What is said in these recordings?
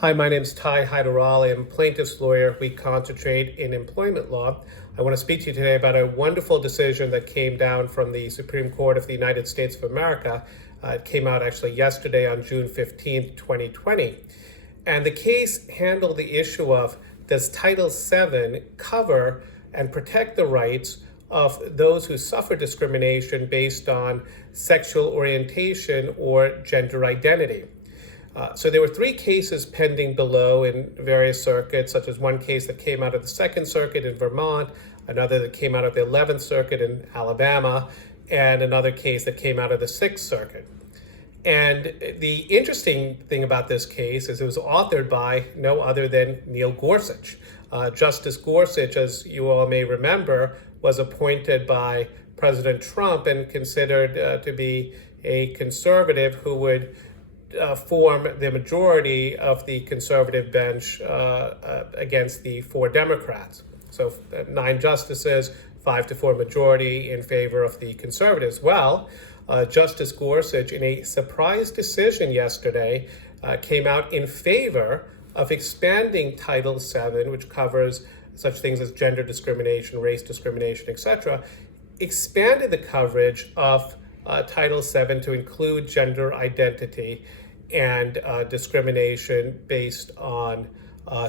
Hi, my name is Hyderally. I'm a plaintiff's lawyer. We concentrate in employment law. I want to speak to you today about a wonderful decision that came down from the Supreme Court of the United States of America. It came out actually yesterday on June 15th, 2020. And the case handled the issue of, does Title VII cover and protect the rights of those who suffer discrimination based on sexual orientation or gender identity? So there were three cases pending below in various circuits, such as one case that came out of the Second Circuit in Vermont, another that came out of the 11th Circuit in Alabama, and another case that came out of the Sixth Circuit. And the interesting thing about this case is it was authored by no other than Neil Gorsuch. Justice Gorsuch, as you all may remember, was appointed by President Trump and considered to be a conservative who would form the majority of the conservative bench against the four Democrats. So 9 justices, 5-4 majority in favor of the conservatives. Well, Justice Gorsuch, in a surprise decision yesterday, came out in favor of expanding Title VII, which covers such things as gender discrimination, race discrimination, etc., expanded the coverage of Title VII to include gender identity and discrimination based on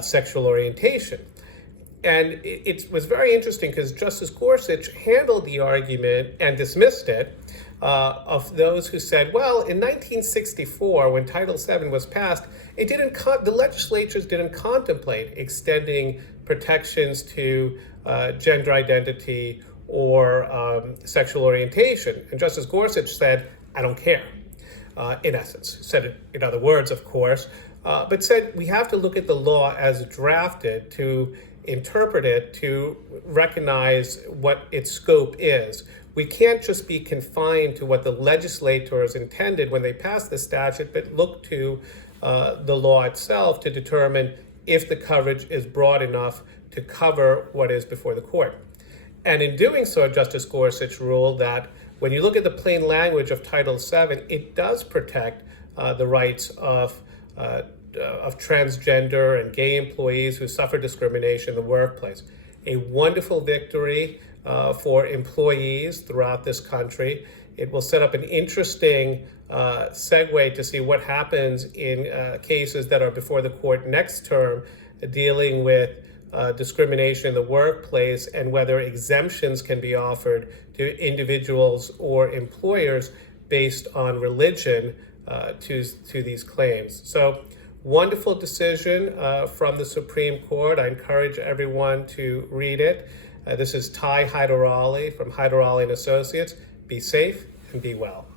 sexual orientation. And it was very interesting because Justice Gorsuch handled the argument and dismissed it of those who said, well, in 1964, when Title VII was passed, the legislatures didn't contemplate extending protections to gender identity or sexual orientation. And Justice Gorsuch said, I don't care, in essence. Said it in other words, of course, but said we have to look at the law as drafted to interpret it, to recognize what its scope is. We can't just be confined to what the legislators intended when they passed the statute, but look to the law itself to determine if the coverage is broad enough to cover what is before the court. And in doing so, Justice Gorsuch ruled that when you look at the plain language of Title VII, it does protect the rights of transgender and gay employees who suffer discrimination in the workplace. A wonderful victory for employees throughout this country. It will set up an interesting segue to see what happens in cases that are before the court next term dealing with discrimination in the workplace and whether exemptions can be offered to individuals or employers based on religion to these claims. So, wonderful decision from the Supreme Court. I encourage everyone to read it. This is Hyderally from Hyderally & Associates. Be safe and be well.